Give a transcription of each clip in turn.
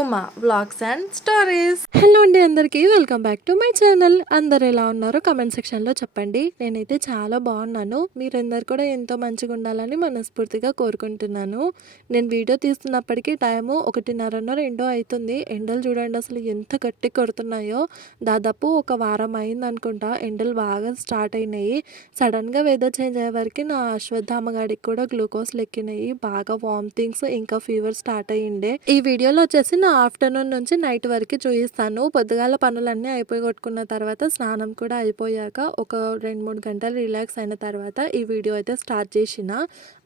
Uma vlogs and stories. Hello అండి, అందరికీ welcome back to my channel. అందరు ఎలా ఉన్నారో కమెంట్ సెక్షన్లో చెప్పండి. నేనైతే చాలా బాగున్నాను. మీరందరు కూడా ఎంతో మంచిగా ఉండాలని మనస్ఫూర్తిగా కోరుకుంటున్నాను. నేను వీడియో తీస్తున్నప్పటికీ టైము 1:30 2 అవుతుంది. ఎండలు చూడండి అసలు ఎంత గట్టి కొడుతున్నాయో. దాదాపు ఒక వారం అయింది అనుకుంటా ఎండలు బాగా స్టార్ట్ అయినాయి. సడన్గా వెదర్ చేంజ్ అయ్యే వరకు నా అశ్వత్థామ గాడికి కూడా గ్లూకోజ్లు ఎక్కినాయి. బాగా వామిటింగ్స్ ఇంకా ఫీవర్ స్టార్ట్ అయ్యిండే. ఈ వీడియోలో వచ్చేసి నా ఆఫ్టర్నూన్ నుంచి నైట్ వరకు చూపిస్తాను. పొద్దుగాల పనులన్నీ అయిపోయి కొట్టుకున్న తర్వాత స్నానం కూడా అయిపోయాక ఒక 2-3 గంటలు రిలాక్స్ అయిన తర్వాత ఈ వీడియో అయితే స్టార్ట్ చేసిన.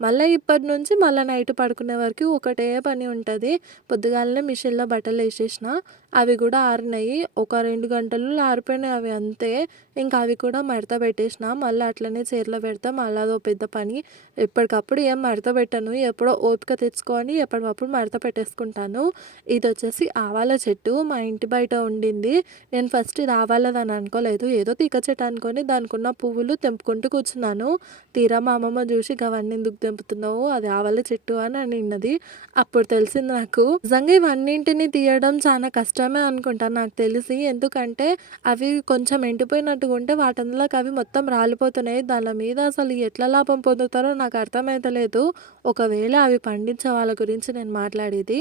మళ్ళీ ఇప్పటి నుంచి మళ్ళీ నైట్ పడుకునే వరకు ఒకటే పని ఉంటుంది. పొద్దుగాలనే మిషన్లో బట్టలు వేసేసిన, అవి కూడా ఆరినాయి. ఒక 2 గంటలు ఆరిపోయినాయి అవి అంతే. ఇంకా అవి కూడా మడత పెట్టేసిన. మళ్ళీ అట్లనే చీరలో పెడతా. మళ్ళీ అదో పెద్ద పని. ఎప్పటికప్పుడు ఏం మడత పెట్టను, ఎప్పుడో ఓపిక తెచ్చుకొని ఎప్పటికప్పుడు మడత పెట్టేసుకుంటాను. ఇది వచ్చేసి ఆవాల చెట్టు మా ఇంటి బయట ఉండింది. నేను ఫస్ట్ ఇది ఆవాలదని అనుకోలేదు, ఏదో తీగ చెట్టు అనుకొని దానికి ఉన్న పువ్వులు తెంపుకుంటూ కూర్చున్నాను. తీరా మా అమ్మమ్మ చూసి అవన్నీ ఎందుకు తెంపుతున్నావు, అది ఆవాల చెట్టు అని అన్నది. అప్పుడు తెలిసింది నాకు నిజంగా ఇవన్నింటిని తీయడం చాలా కష్టమే అనుకుంటాను నాకు తెలిసి. ఎందుకంటే అవి కొంచెం ఎండిపోయినట్టుగా ఉంటే వాటిలోకి అవి మొత్తం రాలిపోతున్నాయి. దాని మీద అసలు ఎట్లా లాభం పొందుతారో నాకు అర్థమైతలేదు. ఒకవేళ అవి పండించే వాళ్ళ గురించి నేను మాట్లాడేది.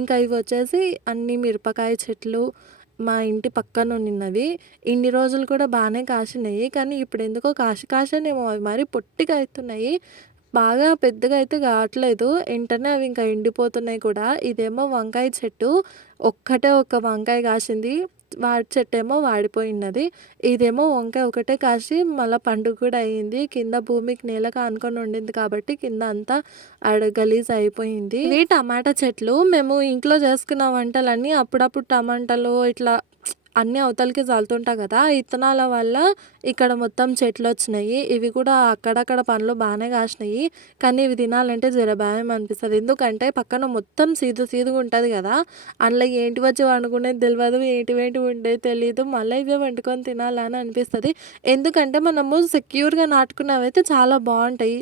ఇంకా ఇవి వచ్చేసి అన్ని మిరపకాయ చెట్లు మా ఇంటి పక్కన ఉన్నవి. ఇన్ని రోజులు కూడా బాగానే కాసినాయి, కానీ ఇప్పుడు ఎందుకో కాసేనేమో అవి మరి పొట్టిగా అవుతున్నాయి. బాగా పెద్దగా అయితే కావట్లేదు, వెంటనే అవి ఇంకా ఎండిపోతున్నాయి కూడా. ఇదేమో వంకాయ చెట్టు, ఒక్కటే ఒక వంకాయ కాసింది. వాడి చెట్టు ఏమో వాడిపోయినది. ఇదేమో వంకాయ ఒకటే కాసి మళ్ళీ పండుగ కూడా అయ్యింది. కింద భూమికి నేలకు ఆనుకొని ఉండింది కాబట్టి కింద అంతా గలీజ్ అయిపోయింది. ఇవి టమాటా చెట్లు. మేము ఇంట్లో చేసుకున్న వంటలన్నీ అప్పుడప్పుడు టమాటాలు ఇట్లా అన్నీ అవతలకి చల్లుతుంటాయి కదా, ఇత్తనాల వల్ల ఇక్కడ మొత్తం చెట్లు వచ్చినాయి. ఇవి కూడా అక్కడక్కడ పండ్లు బాగానే కాసినాయి, కానీ ఇవి తినాలంటే జర భయం అనిపిస్తుంది. ఎందుకంటే పక్కన మొత్తం సీదుగా ఉంటుంది కదా, అందులో ఏంటి వచ్చి వండుకునేది తెలియదు, ఏంటి ఉండేది తెలియదు. మళ్ళీ ఇవే వండుకొని తినాలని అనిపిస్తుంది. ఎందుకంటే మనము సెక్యూర్గా నాటుకున్నవి అయితే చాలా బాగుంటాయి,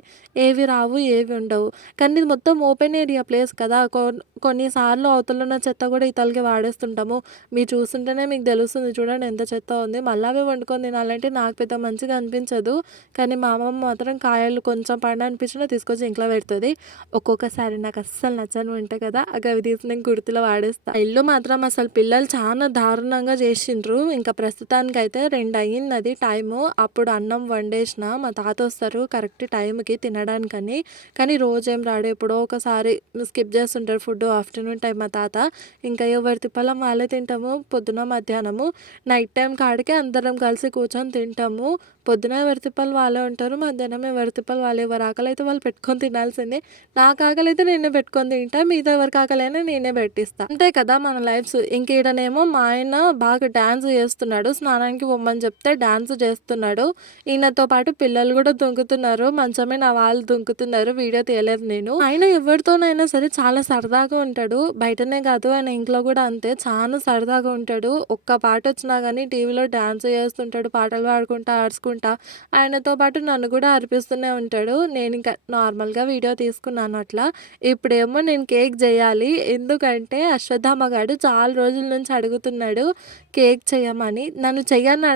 ఏవి రావు ఏవి ఉండవు. కానీ ఇది మొత్తం ఓపెన్ ఏరియా ప్లేస్ కదా, కొన్నిసార్లు అవతల ఉన్న చెత్త కూడా ఇతలకి వాడేస్తుంటాము. మీరు చూస్తుంటేనే మీకు తెలుస్తుంది, చూడండి ఎంత చెత్త ఉంది. మళ్ళీ అవి వండుకొని తినాలంటే నాకు పెద్ద మంచిగా అనిపించదు. కానీ మా అమ్మమ్మ మాత్రం కాయలు కొంచెం పండు అనిపించినా తీసుకొచ్చి ఇంట్లో పెడుతుంది. ఒక్కొక్కసారి నాకు అస్సలు నచ్చని ఉంటాయి కదా, అవి తీసి నేను కుర్తిలో వాడేస్తాను. ఇల్లు మాత్రం అసలు పిల్లలు చాలా దారుణంగా చేసిండ్రు. ఇంకా ప్రస్తుతానికి అయితే 2 అయ్యింది టైము. అప్పుడు అన్నం వండేసిన, మా తాత వస్తారు కరెక్ట్ టైంకి తినడానికని. కానీ రోజేం రాడు, ఎప్పుడో ఒకసారి స్కిప్ చేస్తుంటారు ఫుడ్ ఆఫ్టర్నూన్ టైం మా తాత. ఇంకా ఎవరి తిప్పలం వాళ్ళే తింటాము, పొద్దున మధ్యాహ్నము. నైట్ టైం కాడికే అందరం కలిసి కూర్చొని తింటాము. పొద్దున ఎవరి తిప్పలు వాళ్ళే ఉంటారు, మధ్యాహ్నం ఎవరి తిప్పలు వాళ్ళు. ఎవరి ఆకలి అయితే వాళ్ళు పెట్టుకొని తినాల్సిందే. నాకు ఆకలి అయితే నేనే పెట్టుకొని తింటా, మిగతా ఎవరికి ఆకలి అయినా నేనే పెట్టిస్తా. అంతే కదా మన లైఫ్స్. ఇంకీడనేమో మా ఆయన బాగా డ్యాన్స్ చేస్తున్నాడు, స్నానానికి పొమ్మని చెప్తే డ్యాన్స్ చేస్తున్నాడు. ఈయనతో పాటు పిల్లలు కూడా దుంకుతున్నారు, మంచమే నా వాళ్ళు దుంకుతున్నారు. వీడియో తీయలేదు నేను. ఆయన ఎవరితోనైనా సరే చాలా సరదాగా ఉంటాడు, బయటనే కాదు ఆయన ఇంట్లో కూడా అంతే, చాలా సరదాగా ఉంటాడు. ఒక్క పాట వచ్చినా కానీ టీవీలో డ్యాన్స్ చేస్తుంటాడు, పాటలు పాడుకుంటా ఆడుచుకుంటా. ఆయనతో పాటు నన్ను కూడా అర్పిస్తూనే ఉంటాడు. నేను ఇంకా నార్మల్గా వీడియో తీసుకున్నాను అట్లా. ఇప్పుడేమో నేను కేక్ చేయాలి, ఎందుకంటే అశ్వత్థామ గాడు చాలా రోజుల నుంచి అడుగుతున్నాడు కేక్ చేయమని. నన్ను చెయ్యని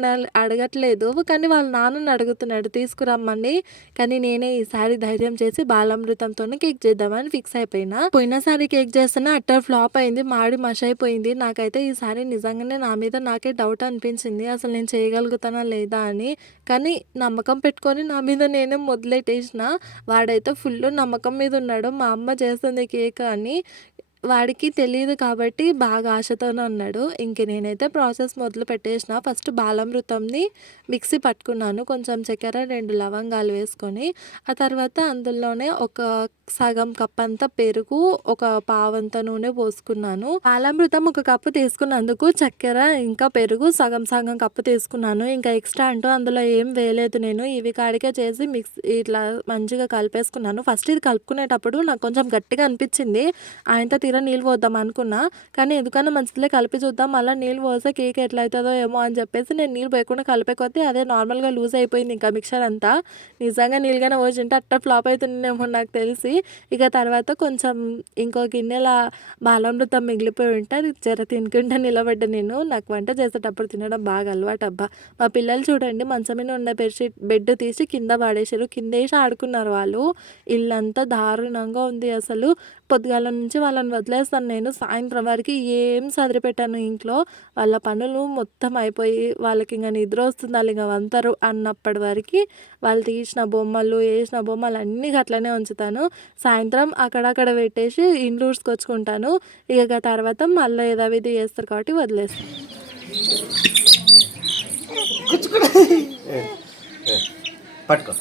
అడగట్లేదు, కానీ వాళ్ళ నాన్నని అడుగుతున్నాడు తీసుకురమ్మని. కానీ నేనే ఈసారి ధైర్యం చేసి బాలామృతంతోనే కేక్ చేద్దామని ఫిక్స్ అయిపోయినా. పోయినసారి కేక్ చేస్తేనే అట్టర్ ఫ్లాప్ అయింది, మాడి మష అయిపోయింది. నాకైతే ఈసారి నిజంగానే నా మీద నాకే డౌట్ అనిపించింది, అసలు నేను చేయగలుగుతానా లేదా అని. కానీ నమ్మకం పెట్టుకొని నా మీద నేనే మొదలెట్టేసిన. వాడైతే ఫుల్ నమ్మకం మీద ఉన్నాడు, మా అమ్మ చేస్తుంది కేక్ అని. వాడికి తెలియదు కాబట్టి బాగా ఆశతోనే ఉన్నాడు. ఇంక నేనైతే ప్రాసెస్ మొదలు పెట్టేసిన. ఫస్ట్ బాలామృతంని మిక్సీ పట్టుకున్నాను, కొంచెం చక్కెర 2 లవంగాలు వేసుకొని. ఆ తర్వాత అందులోనే ఒక సగం కప్ అంతా పెరుగు, ఒక పావంత నూనె పోసుకున్నాను. బాలామృతం 1 కప్పు తీసుకున్నందుకు చక్కెర ఇంకా పెరుగు సగం కప్పు తీసుకున్నాను. ఇంకా ఎక్స్ట్రా అంటూ అందులో ఏం వేయలేదు నేను. ఇవి కాడికే చేసి మిక్స్ ఇట్లా మంచిగా కలిపేసుకున్నాను. ఫస్ట్ ఇది కలుపుకునేటప్పుడు నాకు కొంచెం గట్టిగా అనిపించింది, ఆయనతో తీరా నీళ్ళు పోద్దాం అనుకున్నా, కానీ ఎందుకన్నా మంచిదిలే కలిపి చూద్దాం, మళ్ళీ నీళ్ళు పోస్తే కేక్ ఎట్లా అవుతుందో ఏమో అని చెప్పేసి నేను నీళ్ళు పోయకుండా కలిపే కొద్దీ అదే నార్మల్గా లూజ్ అయిపోయింది ఇంకా మిక్చర్ అంతా. నిజంగా నీళ్ళుగానే పోసింటే అట్ట ఫ్లాప్ అవుతుండేమో నాకు తెలిసి. ఇక తర్వాత కొంచెం ఇంకో గిన్నెల బాలామృతం మిగిలిపోయి ఉంటే అది జర తినుకుంటా నిలబడ్డా నేను. నాకు వంట చేసేటప్పుడు తినడం బాగా అలవాటు అబ్బా. మా పిల్లలు చూడండి మంచం మీద ఉన్న బెడ్ తీసి కింద పడేసారు, కింద వేసి ఆడుకున్నారు వాళ్ళు. ఇల్లంతా దారుణంగా ఉంది అసలు. పొద్దుగాల నుంచి వాళ్ళని వదిలేస్తాను నేను, సాయంత్రం వరకు ఏం సదిరిపెట్టాను ఇంట్లో. వాళ్ళ పనులు మొత్తం అయిపోయి వాళ్ళకి ఇంకా నిద్ర వస్తుంది, వాళ్ళు ఇంకా వంతరు అన్నప్పటి వరకు వాళ్ళు తీసిన బొమ్మలు వేసిన బొమ్మలు అన్నీ అట్లనే ఉంచుతాను. సాయంత్రం అక్కడక్కడ పెట్టేసి ఇండ్లు ఊడ్చుకొచ్చుకుంటాను. ఇక తర్వాత మళ్ళీ యథావిధి చేస్తారు కాబట్టి వదిలేస్తాను. పట్టుకో.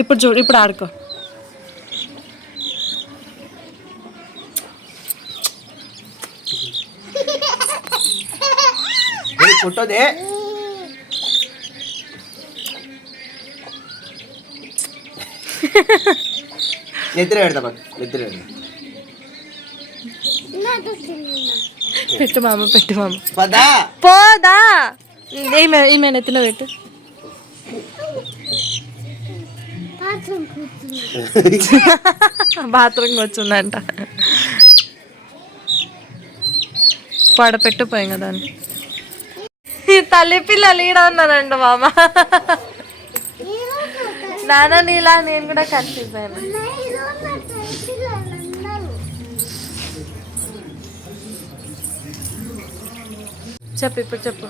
ఇప్పుడు చూడు, ఇప్పుడు ఆడుకో. కొట్టోదే. నిద్ర పెడతా పక్క, నిద్ర పెడతా. పెట్టు మామ, పెట్టు మామ. పదా పోదా ఈమె నెత్తిలో పెట్టు. బాత్రూమ్కి వచ్చిందంట, పడపెట్టిపోయాం కదా అని. తల్లి పిల్లలు ఈడ ఉన్నారంట మామ. నాన్న నీలా నేను కూడా కన్ఫ్యూజ్ అయ్యాను. చెప్పు, ఇప్పుడు చెప్పు.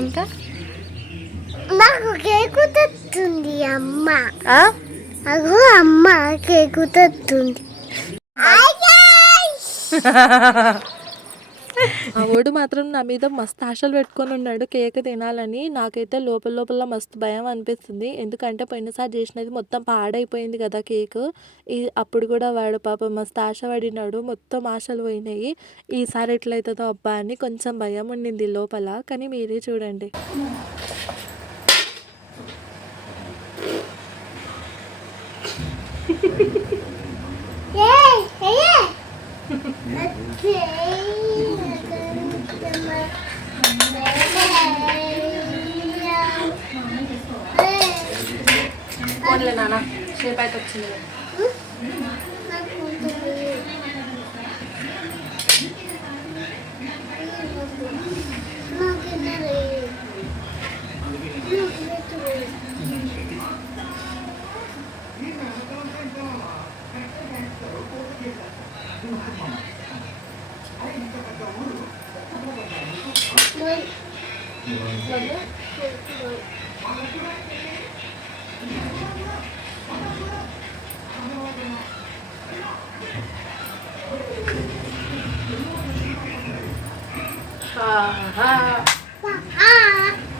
ఇంకా నాకు కేకు తెస్తుంది అమ్మ. అగో అమ్మ కేకు తెస్తుంది. ఆ ఓడు మాత్రం నా మీద మస్తు ఆశలు పెట్టుకొని ఉన్నాడు కేక్ తినాలని. నాకైతే లోపల లోపల మస్తు భయం అనిపిస్తుంది, ఎందుకంటే పోయినసారి చేసినది మొత్తం పాడైపోయింది కదా కేక్. అప్పుడు కూడా వాడు పాప మస్తు ఆశ పడినాడు, మొత్తం ఆశలు పోయినాయి. ఈసారి ఎట్లయితుందో అబ్బా అని కొంచెం భయం ఉండింది లోపల. కానీ మీరే చూడండి. నాన్న షేప్ అయితే వచ్చింది.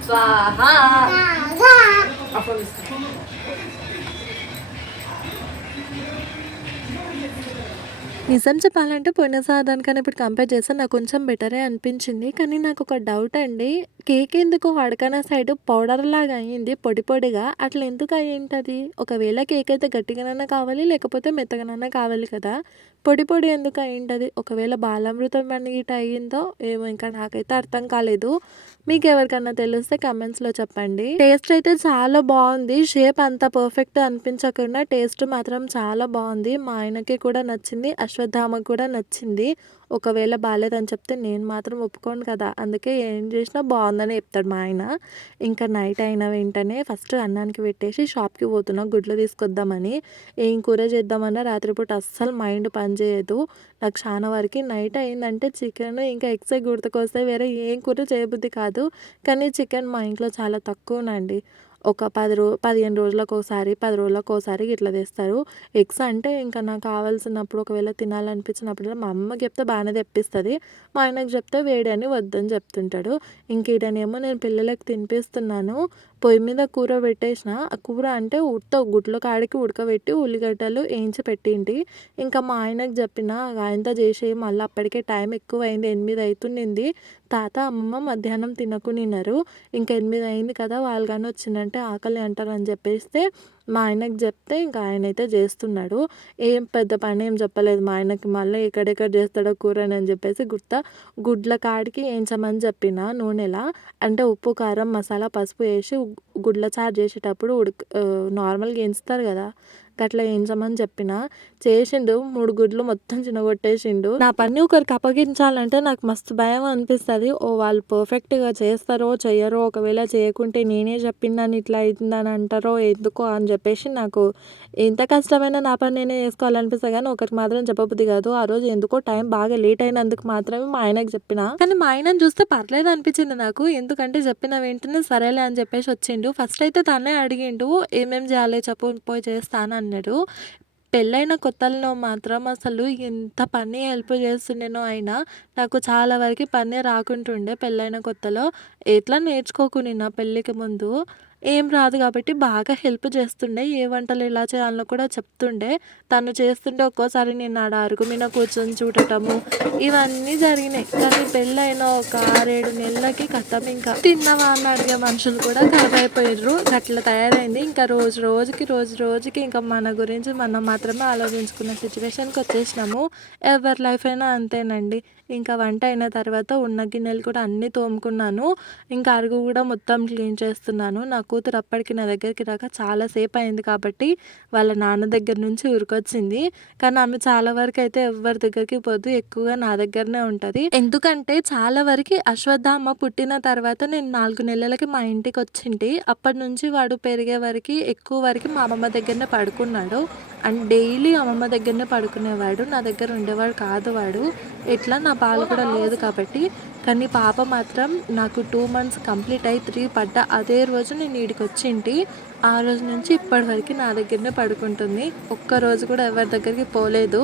స్వాహా. నిజం చెప్పాలంటే పోయినసారి దానికన్నా ఇప్పుడు కంపేర్ చేస్తే నాకు కొంచెం బెటరే అనిపించింది. కానీ నాకు ఒక డౌట్ అండి, కేక్ ఎందుకు వడకన సైడ్ పౌడర్ లాగా అయ్యింది పొడి పొడిగా, అట్లా ఎందుకు అయ్యింటది? ఒకవేళ కేక్ అయితే గట్టిగానన్నా కావాలి, లేకపోతే మెత్తగానన్నా కావాలి కదా, పొడి పొడి ఎందుకు అయ్యింటది? ఒకవేళ బాలామృతం గిట్ట అయ్యిందో ఏమో, ఇంకా నాకైతే అర్థం కాలేదు. మీకు ఎవరికన్నా తెలిస్తే కమెంట్స్లో చెప్పండి. టేస్ట్ అయితే చాలా బాగుంది, షేప్ అంత పర్ఫెక్ట్ అనిపించకుండా టేస్ట్ మాత్రం చాలా బాగుంది. మా ఆయనకి కూడా నచ్చింది, అశ్వత్థామకు కూడా నచ్చింది. ఒకవేళ బాగాలేదని చెప్తే నేను మాత్రం ఒప్పుకోను కదా, అందుకే ఏం చేసినా బాగుందని చెప్తాడు మా ఆయన. ఇంకా నైట్ అయిన వెంటనే ఫస్ట్ అన్నానికి పెట్టేసి షాప్కి పోతున్నా గుడ్లు తీసుకొద్దామని. ఏం కూర చేద్దామన్నా రాత్రిపూట అస్సలు మైండ్ పనిచేయదు నాకు. చాలా వరకు నైట్ అయిందంటే చికెన్ ఇంకా ఎగ్స్ గుర్తుకొస్తే వేరే ఏం కూర చేయబుద్ధి కాదు. కానీ చికెన్ మా ఇంట్లో చాలా తక్కువనండి, ఒక 15 రోజులకు ఒకసారి 10 రోజులకు ఒకసారి ఇట్లా తెస్తారు. ఎగ్స్ అంటే ఇంకా నాకు కావాల్సినప్పుడు ఒకవేళ తినాలనిపించినప్పుడు మా అమ్మకి చెప్తే బాగానే తెప్పిస్తుంది, మా ఆయనకు చెప్తే వేడి అని వద్దని చెప్తుంటాడు. ఇంక ఈడనేమో నేను పిల్లలకి తినిపిస్తున్నాను. పొయ్యి మీద కూర పెట్టేసిన, ఆ కూర అంటే గుడ్ల కాడికి ఉడకబెట్టి ఉల్లిగడ్డలు వేయించి పెట్టింటి. ఇంకా మా ఆయనకు చెప్పిన ఆయనతో చేసి మళ్ళీ అప్పటికే టైం ఎక్కువ అయింది, 8 అవుతుండింది. తాత అమ్మమ్మ మధ్యాహ్నం తినకునిన్నారు. ఇంకా 8 అయింది కదా, వాళ్ళు కానీ వచ్చిందంటే ఆకలి అంటారని చెప్పేస్తే మా ఆయనకి చెప్తే ఇంకా ఆయనైతే చేస్తున్నాడు. ఏం పెద్ద పని ఏం చెప్పలేదు మా ఆయనకి. మళ్ళీ ఎక్కడెక్కడ చేస్తాడో కూరని అని చెప్పేసి గుడ్ల కాడికి వేయించమని చెప్పిన నూనెలా. అంటే ఉప్పు, కారం, మసాలా, పసుపు వేసి గుడ్ల చారు చేసేటప్పుడు నార్మల్గా వేయించుతారు కదా, గట్లా వేయించమని చెప్పిన. చేసిండు. 3 గుడ్లు మొత్తం చిన్నగొట్టేసిండు. నా పని ఒకరికి అప్పగించాలంటే నాకు మస్తు భయం అనిపిస్తుంది. వాళ్ళు పర్ఫెక్ట్గా చేస్తారో చెయ్యరో, ఒకవేళ చేయకుంటే నేనే చెప్పిందని ఇట్లా అయిందని అంటారో ఎందుకో అని చెప్పేసి నాకు ఎంత కష్టమైనా నా పని నేనే చేసుకోవాలనిపిస్తుంది. కానీ ఒకరికి మాత్రం చెప్పబుద్ధి కాదు. ఆ రోజు ఎందుకో టైం బాగా లేట్ అయినందుకు మాత్రమే మా ఆయనకు చెప్పిన. కానీ మా ఆయనను చూస్తే పర్లేదు అనిపించింది నాకు. ఎందుకంటే చెప్పిన వెంటనే సరేలే అని చెప్పేసి వచ్చిండు. ఫస్ట్ అయితే తనే అడిగిండు ఏమేం చేయాలి చెప్పు, పోయి చేస్తాను అన్నాడు. పెళ్ళైన కొత్తల్లో మాత్రం అసలు ఎంత పని హెల్ప్ చేస్తుండేనో ఆయన. నాకు చాలా వరకు పని రాకుంటుండే పెళ్ళైన కొత్తలో. ఎట్లా నేర్చుకోకున్నా పెళ్ళికి ముందు ఏం రాదు కాబట్టి బాగా హెల్ప్ చేస్తుండే. ఏ వంటలు ఎలా చేయాలో కూడా చెప్తుండే. తను చేస్తుంటే ఒక్కోసారి నేను ఆడ అరుగు మీద కూర్చొని చూడటము ఇవన్నీ జరిగినాయి. కానీ పెళ్ళైన ఒక 6-7 నెలలకి కథం ఇంకా తిన్నవా అని అడిగే మనుషులు కూడా కరువైపోయారు. అట్లా తయారైంది. ఇంకా రోజు రోజుకి ఇంకా మన గురించి మనం మాత్రమే ఆలోచించుకున్న సిచ్యువేషన్కి వచ్చేసినాము. ఎవరి లైఫ్ అయినా అంతేనండి. ఇంకా వంట అయిన తర్వాత ఉన్న గిన్నెలు కూడా అన్నీ తోముకున్నాను. ఇంకా అరుగు కూడా మొత్తం క్లీన్ చేస్తున్నాను. నా కూతురు అప్పటికి నా దగ్గరికి రాక చాలాసేపు అయింది కాబట్టి వాళ్ళ నాన్న దగ్గర నుంచి ఊరికొచ్చింది. కానీ ఆమె చాలా వరకు అయితే ఎవరి దగ్గరికి పోదు, ఎక్కువగా నా దగ్గరనే ఉంటుంది. ఎందుకంటే చాలా వరకు అశ్వత్థామ పుట్టిన తర్వాత నేను 4 నెలలకి మా ఇంటికి వచ్చింటి. అప్పటి నుంచి వాడు పెరిగే వరకు ఎక్కువ వరకు మా అమ్మమ్మ దగ్గరనే పడుకున్నాడు. అండ్ డైలీ అమ్మమ్మ దగ్గరనే పడుకునేవాడు, నా దగ్గర ఉండేవాడు కాదు వాడు. ఎట్లా నా పాలు కూడా లేదు కాబట్టి. కానీ పాప మాత్రం నాకు 2 months కంప్లీట్ అయ్యి 3 పడ్డ అదే రోజు నేను ఈడికి వచ్చింటి. ఆ రోజు నుంచి ఇప్పటి వరకు నా దగ్గరనే పడుకుంటుంది. ఒక్కరోజు కూడా ఎవరి దగ్గరికి పోలేదు.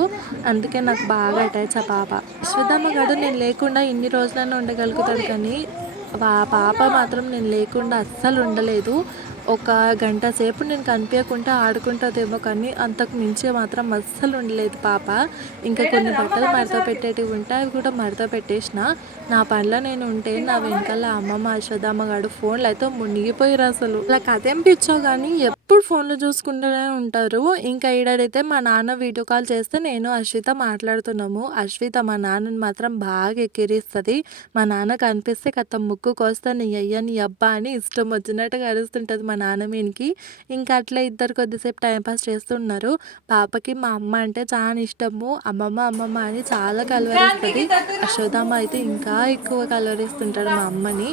అందుకే నాకు బాగా అటాచ్ ఆ పాప. అశ్వత్థామ గడు నేను లేకుండా ఇన్ని రోజులైనా ఉండగలుగుతాడు, కానీ పాప మాత్రం నేను లేకుండా అస్సలు ఉండలేదు. ఒక గంట సేపు నేను కనిపించకుండా ఆడుకుంటుందేమో, కానీ అంతకు మించి మాత్రం అస్సలు ఉండలేదు పాప. ఇంకా కొన్ని బట్టలు మడత పెట్టేటివి ఉంటే అవి కూడా మడత పెట్టేసిన. నా పనిలో నేను ఉంటే నా వెనకాల అమ్మమ్మ అశ్వత్థామ గారు ఫోన్లు అయితే మునిగిపోయారు. అసలు అలా కథేం పిచ్చో కానీ ఎప్పుడు ఫోన్లు చూసుకుంటూనే ఉంటారు. ఇంకా ఈడైతే మా నాన్న వీడియో కాల్ చేస్తే నేను అశ్విత మాట్లాడుతున్నాము. అశ్విత మా నాన్నని మాత్రం బాగా ఎక్కిరిస్తుంది. మా నాన్న కనిపిస్తే కథ ముక్కుకొస్తా నీ అయ్యా నీ అబ్బా అని ఇష్టం వచ్చినట్టుగా అరుస్తుంటుంది మా నాన్న మీనికి. ఇంకా అట్లా ఇద్దరు కొద్దిసేపు టైంపాస్ చేస్తున్నారు. పాపకి మా అమ్మ అంటే చాలా ఇష్టము. అమ్మమ్మ అని చాలా కలవరిస్తుంది. అశ్వత్థామ అయితే ఇంకా ఎక్కువ కలవరిస్తుంటాడు మా అమ్మని.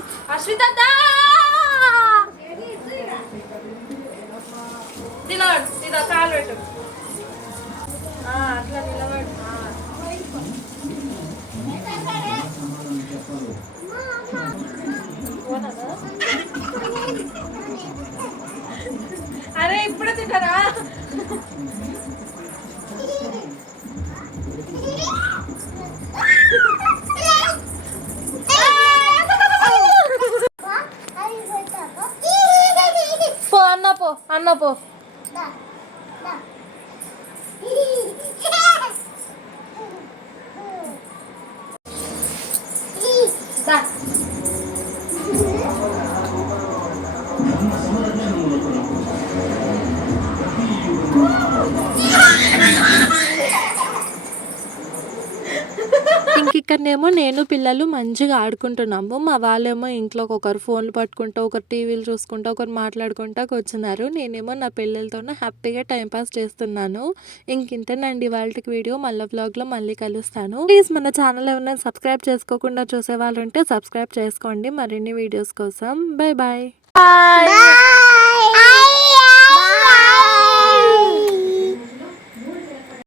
అట్లా నిలబడు. అరే ఇప్పుడు తింటారా? పో అన్న పో. ఇక్కడనేమో నేను పిల్లలు మంచిగా ఆడుకుంటున్నాము. మా వాళ్ళేమో ఇంట్లో ఒకరు ఫోన్లు పట్టుకుంటూ, ఒకరు టీవీలు చూసుకుంటూ, ఒకరు మాట్లాడుకుంటూ కూర్చున్నారు. నేనేమో నా పిల్లలతోనే హ్యాపీగా టైంపాస్ చేస్తున్నాను. ఇంతేనండి ఇవాల్టికి వీడియో. మళ్ళీ వ్లాగ్లో మళ్ళీ కలుస్తాను. ప్లీజ్ మన ఛానల్ ఏమైనా సబ్స్క్రైబ్ చేసుకోకుండా చూసే వాళ్ళు ఉంటే సబ్స్క్రైబ్ చేసుకోండి మరిన్ని వీడియోస్ కోసం. బాయ్.